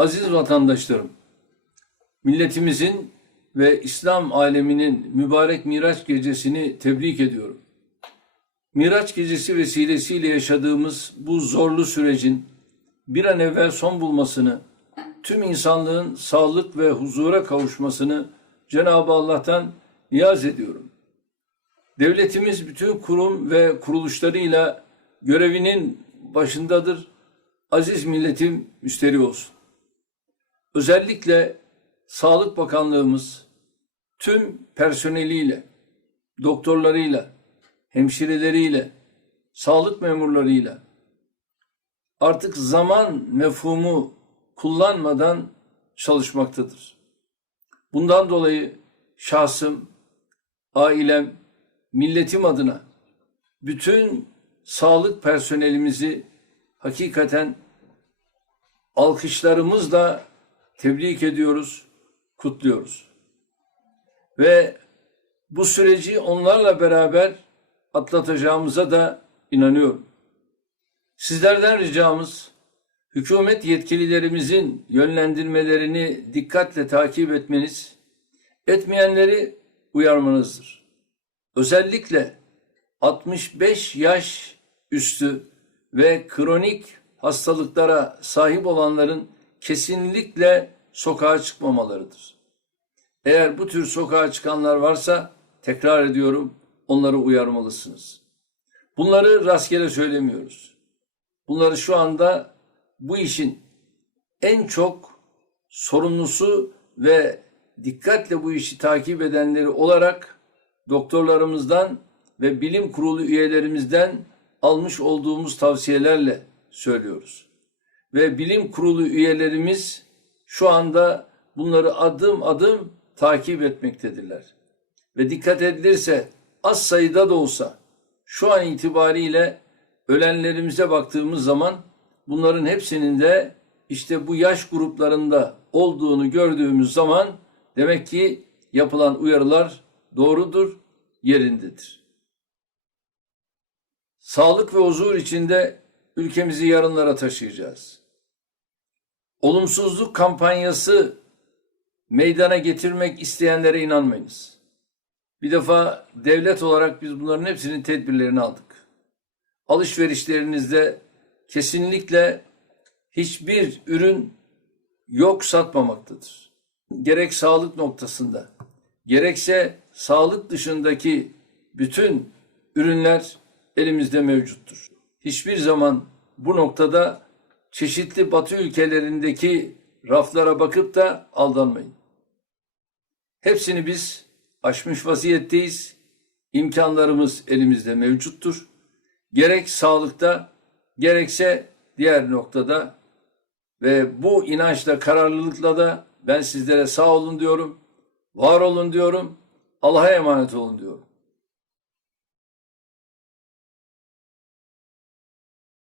Aziz vatandaşlarım, milletimizin ve İslam aleminin mübarek Miraç gecesini tebrik ediyorum. Miraç gecesi vesilesiyle yaşadığımız bu zorlu sürecin bir an evvel son bulmasını, tüm insanlığın sağlık ve huzura kavuşmasını Cenab-ı Allah'tan niyaz ediyorum. Devletimiz bütün kurum ve kuruluşlarıyla görevinin başındadır. Aziz milletim müsteri olsun. Özellikle Sağlık Bakanlığımız tüm personeliyle, doktorlarıyla, hemşireleriyle, sağlık memurlarıyla artık zaman mefhumu kullanmadan çalışmaktadır. Bundan dolayı şahsım, ailem, milletim adına bütün sağlık personelimizi hakikaten alkışlarımızla tebrik ediyoruz, kutluyoruz. Ve bu süreci onlarla beraber atlatacağımıza da inanıyorum. Sizlerden ricamız hükümet yetkililerimizin yönlendirmelerini dikkatle takip etmeniz, etmeyenleri uyarmanızdır. Özellikle 65 yaş üstü ve kronik hastalıklara sahip olanların kesinlikle sokağa çıkmamalarıdır. Eğer bu tür sokağa çıkanlar varsa tekrar ediyorum onları uyarmalısınız. Bunları rastgele söylemiyoruz. Bunları şu anda bu işin en çok sorumlusu ve dikkatle bu işi takip edenleri olarak doktorlarımızdan ve bilim kurulu üyelerimizden almış olduğumuz tavsiyelerle söylüyoruz. Ve bilim kurulu üyelerimiz şu anda bunları adım adım takip etmektedirler. Ve dikkat edilirse az sayıda da olsa şu an itibariyle ölenlerimize baktığımız zaman bunların hepsinin de işte bu yaş gruplarında olduğunu gördüğümüz zaman demek ki yapılan uyarılar doğrudur, yerindedir. Sağlık ve huzur içinde ülkemizi yarınlara taşıyacağız. Olumsuzluk kampanyası meydana getirmek isteyenlere inanmayınız. Bir defa devlet olarak biz bunların hepsinin tedbirlerini aldık. Alışverişlerinizde kesinlikle hiçbir ürün yok satmamaktadır. Gerek sağlık noktasında, gerekse sağlık dışındaki bütün ürünler elimizde mevcuttur. Hiçbir zaman bu noktada çeşitli batı ülkelerindeki raflara bakıp da aldanmayın. Hepsini biz aşmış vaziyetteyiz. İmkanlarımız elimizde mevcuttur. Gerek sağlıkta gerekse diğer noktada ve bu inançla kararlılıkla da ben sizlere sağ olun diyorum. Var olun diyorum. Allah'a emanet olun diyorum.